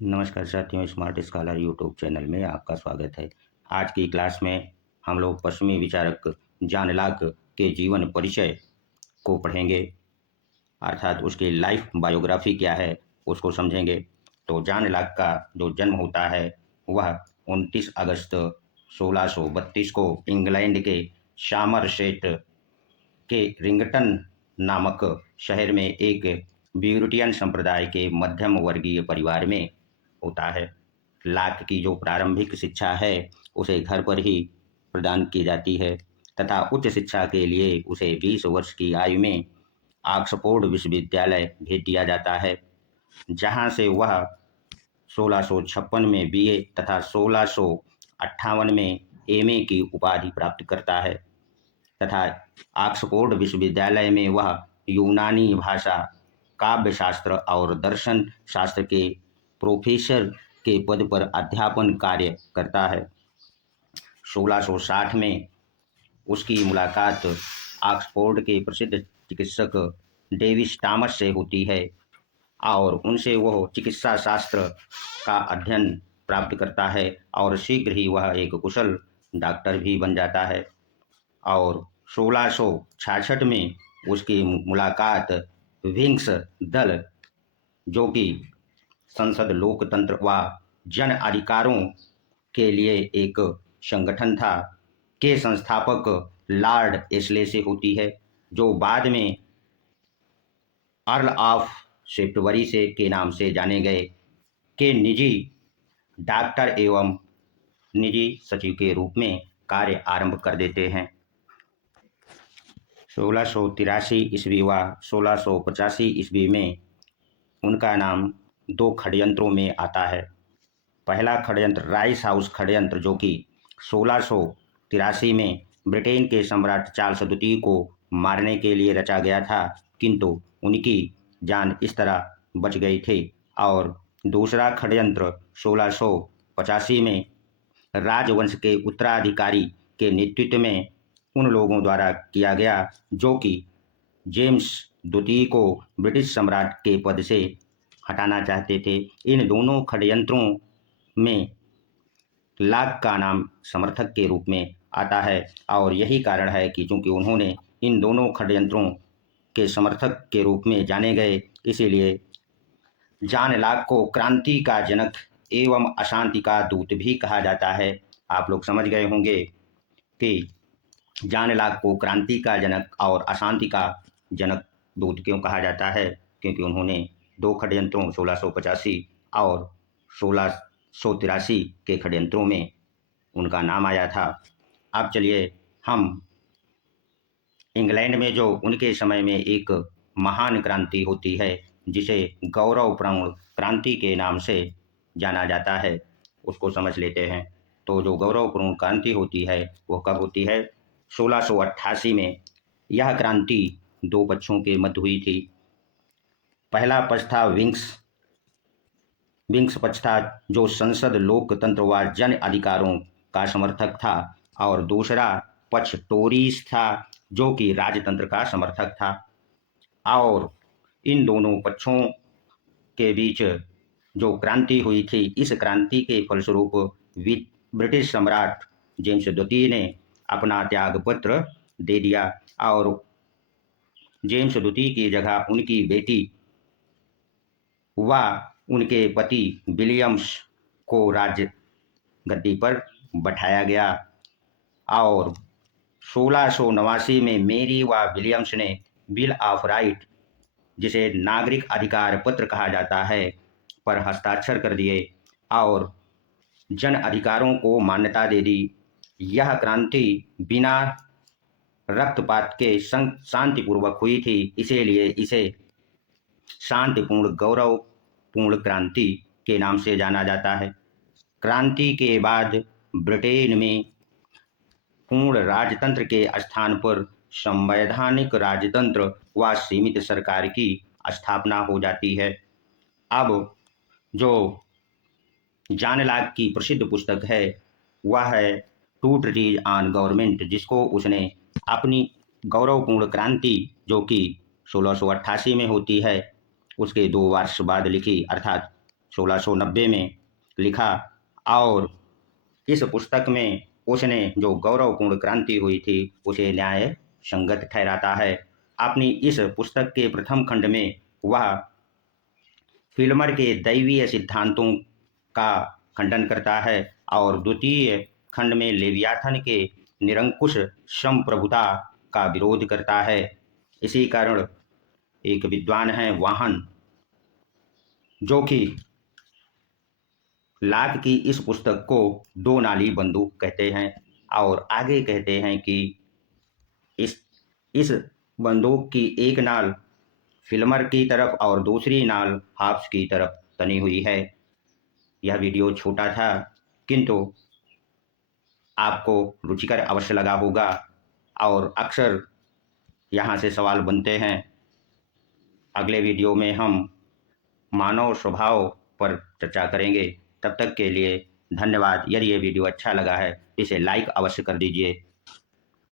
नमस्कार साथियों, smart scholar YouTube channel में आपका स्वागत है। आज की क्लास में हम लोग पश्चिमी विचारक जॉन लॉक के जीवन परिचय को पढ़ेंगे, अर्थात उसकी लाइफ बायोग्राफी क्या है उसको समझेंगे। तो जॉन लॉक का जो जन्म होता है वह 29 अगस्त 1632 को इंग्लैंड के सामरसेट के रिंगटन नामक शहर में एक ब्यूरिटियन संप्रदाय के मध्यम वर्गीय परिवार में होता है। लॉक की जो प्रारंभिक शिक्षा है उसे घर पर ही प्रदान की जाती है तथा उच्च शिक्षा के लिए उसे 20 वर्ष की आयु में ऑक्सफोर्ड विश्वविद्यालय भेज दिया जाता है, जहां से वह 1656 में बीए तथा 1658 में एमए की उपाधि प्राप्त करता है तथा ऑक्सफोर्ड विश्वविद्यालय में वह यूनानी भाषा, काव्य शास्त्र और दर्शन शास्त्र के प्रोफेसर के पद पर अध्यापन कार्य करता है। 1660 में उसकी मुलाकात ऑक्सफोर्ड के प्रसिद्ध चिकित्सक डेविस टॉमस से होती है और उनसे वह चिकित्सा शास्त्र का अध्ययन प्राप्त करता है और शीघ्र ही वह एक कुशल डॉक्टर भी बन जाता है। और 1666 में उसकी मुलाकात विंग्स दल, जो कि संसद लोकतंत्र व जन अधिकारों के लिए एक संगठन था, के संस्थापक लॉर्ड एस्ले से होती है, जो बाद में अर्ल ऑफ सेप्टबरी से के नाम से जाने गए, के निजी डॉक्टर एवं निजी सचिव के रूप में कार्य आरंभ कर देते हैं। 1683 ईस्वी व 1685 ईस्वी में उनका नाम दो षड्यंत्रों में आता है। पहला षड्यंत्र राइस हाउस षड्यंत्र, जो कि 1683 में ब्रिटेन के सम्राट चार्ल्स द्वितीय को मारने के लिए रचा गया था, किंतु उनकी जान इस तरह बच गई थी। और दूसरा षड्यंत्र 1685 में राजवंश के उत्तराधिकारी के नेतृत्व में उन लोगों द्वारा किया गया जो कि जेम्स द्वितीय को ब्रिटिश सम्राट के पद से हटाना चाहते थे। इन दोनों षड्यंत्रों में लॉक का नाम समर्थक के रूप में आता है और यही कारण है कि चूंकि उन्होंने इन दोनों षड्यंत्रों के समर्थक के रूप में जाने गए, इसीलिए जॉन लॉक को क्रांति का जनक एवं अशांति का दूत भी कहा जाता है। आप लोग समझ गए होंगे कि जॉन लॉक को क्रांति का जनक और अशांति का जनक दूत क्यों कहा जाता है, क्योंकि उन्होंने दो षड्यंत्रों 1685 और 1683 के षड्यंत्रों में उनका नाम आया था। अब चलिए हम इंग्लैंड में जो उनके समय में एक महान क्रांति होती है, जिसे गौरवपूर्ण क्रांति के नाम से जाना जाता है, उसको समझ लेते हैं। तो जो गौरवपूर्ण क्रांति होती है वो कब होती है? 1688 में। यह क्रांति दो पक्षों के मध्य हुई थी। पहला पक्ष था विंग्स पक्ष था, जो संसद लोकतंत्र व जन अधिकारों का समर्थक था, और दूसरा पक्ष टोरीज था, जो कि राजतंत्र का समर्थक था। और इन दोनों पक्षों के बीच जो क्रांति हुई थी, इस क्रांति के फलस्वरूप ब्रिटिश सम्राट जेम्स द्वितीय ने अपना त्याग पत्र दे दिया और जेम्स द्वितीय की जगह उनकी बेटी व उनके पति विलियम्स को राज्य गद्दी पर बैठाया गया। और 1689 में मेरी व विलियम्स ने बिल ऑफ राइट, जिसे नागरिक अधिकार पत्र कहा जाता है, पर हस्ताक्षर कर दिए और जन अधिकारों को मान्यता दे दी। यह क्रांति बिना रक्तपात के शांतिपूर्वक हुई थी, इसीलिए इसे शांतिपूर्ण गौरवपूर्ण क्रांति के नाम से जाना जाता है। क्रांति के बाद ब्रिटेन में पूर्ण राजतंत्र के स्थान पर संवैधानिक राजतंत्र व सीमित सरकार की स्थापना हो जाती है। अब जो जॉन लॉक की प्रसिद्ध पुस्तक है वह है टू ट्रीटीज ऑन गवर्नमेंट, जिसको उसने अपनी गौरवपूर्ण क्रांति, जो कि 1688 में होती है, उसके 2 वर्ष बाद लिखी, अर्थात 1690 में लिखा और इस पुस्तक में उसने जो गौरवपूर्ण क्रांति हुई थी उसे न्याय संगत ठहराता है। अपनी इस पुस्तक के प्रथम खंड में वह फिल्मर के दैवीय सिद्धांतों का खंडन करता है और द्वितीय खंड में लेवियाथन के निरंकुश संप्रभुता का विरोध करता है। इसी कारण एक विद्वान है वाहन, जो कि लाक की इस पुस्तक को दो नाली बंदूक कहते हैं और आगे कहते हैं कि इस बंदूक की एक नाल फिल्मर की तरफ और दूसरी नाल हाफ्स की तरफ तनी हुई है। यह वीडियो छोटा था किंतु आपको रुचिकर अवश्य लगा होगा और अक्सर यहाँ से सवाल बनते हैं। अगले वीडियो में हम मानव स्वभाव पर चर्चा करेंगे। तब तक के लिए धन्यवाद। यदि ये वीडियो अच्छा लगा है इसे लाइक अवश्य कर दीजिए।